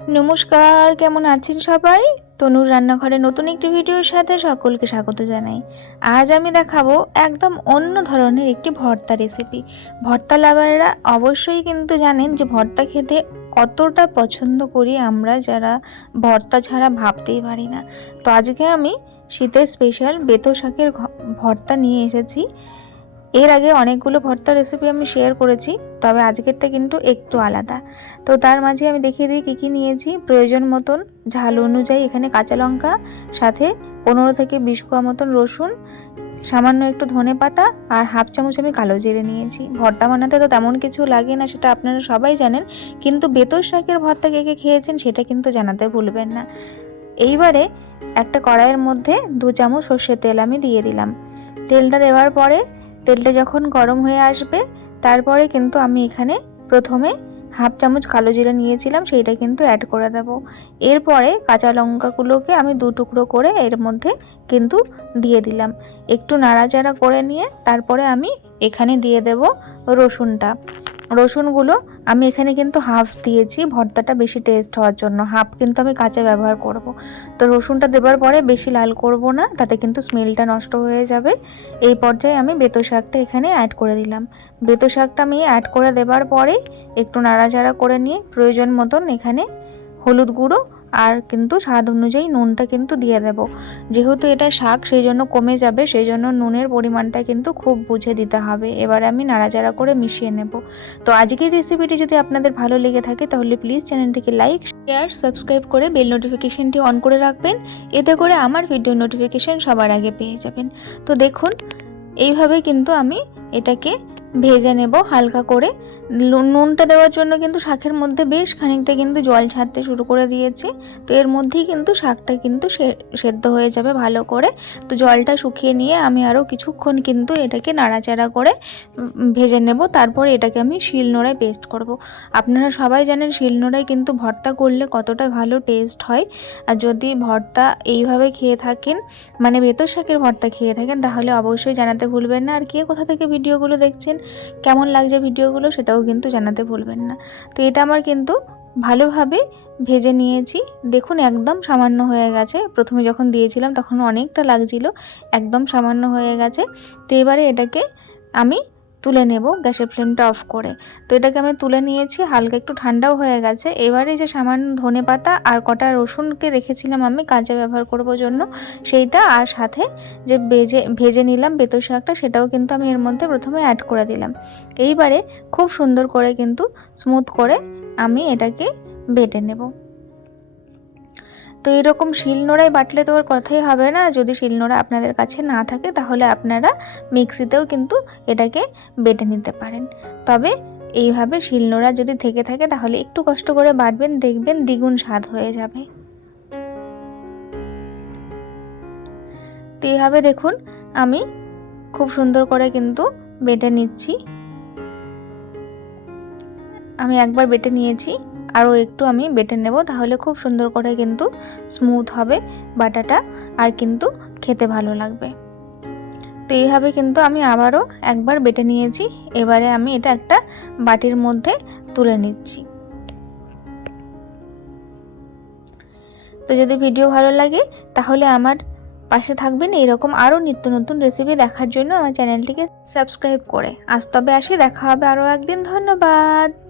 নমস্কার, কেমন আছেন সবাই? তনুর রান্নাঘরে নতুন একটি ভিডিওর সাথে সকলকে স্বাগত জানাই। আজ আমি দেখাবো একদম অন্য ধরনের একটি ভর্তা রেসিপি ভর্তা লাভাররা অবশ্যই কিন্তু জানেন যে ভর্তা খেতে কতটা পছন্দ করি আমরা যারা ভর্তা ছাড়া ভাবতেই পারি না। তো আজকে আমি শীতের স্পেশাল বেতো শাকের ভর্তা নিয়ে এসেছি। এর আগে অনেকগুলো ভর্তা রেসিপি আমি শেয়ার করেছি, তবে আজকেরটা কিন্তু একটু আলাদা। তো তার মাঝে আমি দেখিয়ে দিই কী কী নিয়েছি। প্রয়োজন মতন ঝাল অনুযায়ী এখানে কাঁচা লঙ্কা, সাথে পনেরো থেকে বিশ কোয়া মতন রসুন, সামান্য একটু ধনে পাতা আর হাফ চামচ আমি কালো জিরে নিয়েছি। ভর্তা বানাতে তো তেমন কিছু লাগে না, সেটা আপনারা সবাই জানেন, কিন্তু বেতর শাকের ভর্তা কে কে খেয়েছেন সেটা কিন্তু জানাতে ভুলবেন না। এইবারে একটা কড়াইয়ের মধ্যে দু চামচ সর্ষের তেল আমি দিয়ে দিলাম। তেলটা দেওয়ার পরে তেলটা যখন গরম হয়ে আসবে, তারপরে কিন্তু আমি এখানে প্রথমে হাফ চামচ কালো জিরা নিয়েছিলাম, সেইটা কিন্তু অ্যাড করে দেব। এরপরে কাঁচা লঙ্কাগুলোকে আমি দু টুকরো করে এর মধ্যে কিন্তু দিয়ে দিলাম। একটু নাড়াচাড়া করে নিয়ে তারপরে আমি এখানে দিয়ে দেব রসুনটা। রসুনগুলো আমি এখানে কিন্তু হাফ দিয়েছি। ভর্তাটা বেশি টেস্ট হওয়ার জন্য। হাফ কিন্তু আমি কাঁচা ব্যবহার করব। তো রসুনটা দেবার পরে বেশি লাল করব না, তাতে কিন্তু স্মেলটা নষ্ট হয়ে যাবে। এই পর্যায়ে আমি বেতো শাকটা এখানে অ্যাড করে দিলাম। বেতো শাকটা আমি অ্যাড করে দেবার পরে একটু নাড়াচাড়া করে নিয়ে প্রয়োজন মতন এখানে হলুদ গুঁড়ো আর কিন্তু স্বাদ অনুযায়ী নুনটা কিন্তু দিয়ে দেব। যেহেতু এটা শাক, সেই জন্য কমে যাবে, সেই জন্য নুনের পরিমাণটা কিন্তু খুব বুঝে দিতে হবে। এবার আমি নাড়াচাড়া করে মিশিয়ে নেব। তো আজকের রেসিপিটি যদি আপনাদের ভালো লেগে থাকে, তাহলে প্লিজ চ্যানেলটিকে লাইক শেয়ার সাবস্ক্রাইব করে বেল নোটিফিকেশানটি অন করে রাখবেন। এতে করে আমার ভিডিও নোটিফিকেশন সবার আগে পেয়ে যাবেন। তো দেখুন, এইভাবে কিন্তু আমি এটাকে ভেজে নেব হালকা করে। নুনটা দেওয়ার জন্য কিন্তু শাকের মধ্যে বেশ খানিকটা কিন্তু জল ছাড়তে শুরু করে দিয়েছে। তো এর মধ্যেই কিন্তু শাকটা কিন্তু সেদ্ধ হয়ে যাবে ভালো করে। তো জলটা শুকিয়ে নিয়ে আমি আরও কিছুক্ষণ কিন্তু এটাকে নাড়াচাড়া করে ভেজে নেব। তারপরে এটাকে আমি শিলনোড়ায় পেস্ট করব। আপনারা সবাই জানেন শিলনোড়ায় কিন্তু ভর্তা করলে কতটা ভালো টেস্ট হয়। আর যদি ভর্তা এইভাবে খেয়ে থাকেন মানে বেতর শাকের ভর্তা খেয়ে থাকেন, তাহলে অবশ্যই জানাতে ভুলবেন না। আর কে কোথা থেকে ভিডিওগুলো দেখছেন কেমন লাগছে ভিডিওগুলো সেটাও কিন্তু জানাতে ভুলবেন না। তো এটা আমার কিন্তু ভালোভাবে ভেজে নিয়েছি। দেখুন একদম সামান্য হয়ে গেছে। প্রথমে যখন দিয়েছিলাম তখন অনেকটা লাগছিল, একদম সামান্য হয়ে গেছে। তো এবারে এটাকে আমি তুলে নেব, গ্যাসের ফ্লেমটা অফ করে। তো এটাকে আমি তুলে নিয়েছি, হালকা একটু ঠান্ডাও হয়ে গেছে। এবারে যে সামান্য ধনে পাতা আর কটা রসুনকে রেখেছিলাম আমি কাঁচা ব্যবহার করব জন্য, সেইটা আর সাথে যে ভেজে ভেজে নিলাম বেতো শাকটা, সেটাও কিন্তু আমি এর মধ্যে প্রথমে অ্যাড করে দিলাম। এইবারে খুব সুন্দর করে কিন্তু স্মুথ করে আমি এটাকে বেটে নেব। তো এরকম শিলনোড়ায় বাটলে তো আর কথাই হবে না। যদি শিলনোড়া আপনাদের কাছে না থাকে, তাহলে আপনারা মিক্সিতেও কিন্তু এটাকে বেটে নিতে পারেন। তবে এইভাবে শিলনোড়া যদি থেকে থাকে, তাহলে একটু কষ্ট করে বাটবেন, দেখবেন দ্বিগুণ স্বাদ হয়ে যাবে। তো এইভাবে দেখুন, আমি খুব সুন্দর করে কিন্তু বেটে নিচ্ছি। আমি একবার বেটে নিয়েছি। আরও একটু আমি বেটে নেব, তাহলে খুব সুন্দর করে কিন্তু স্মুথ হবে বাটাটা আর কিন্তু খেতে ভালো লাগবে। তো এইভাবে কিন্তু আমি আবারও একবার বেটে নিয়েছি, এবারে আমি এটা একটা বাটির মধ্যে তুলে নিচ্ছি। তো যদি ভিডিও ভালো লাগে, তাহলে আমার পাশে থাকবেন এরকম আরও নিত্য নতুন রেসিপি দেখার জন্য আমার চ্যানেলটিকে সাবস্ক্রাইব করে। আজ তবে আসি, দেখা হবে আরও একদিন, ধন্যবাদ।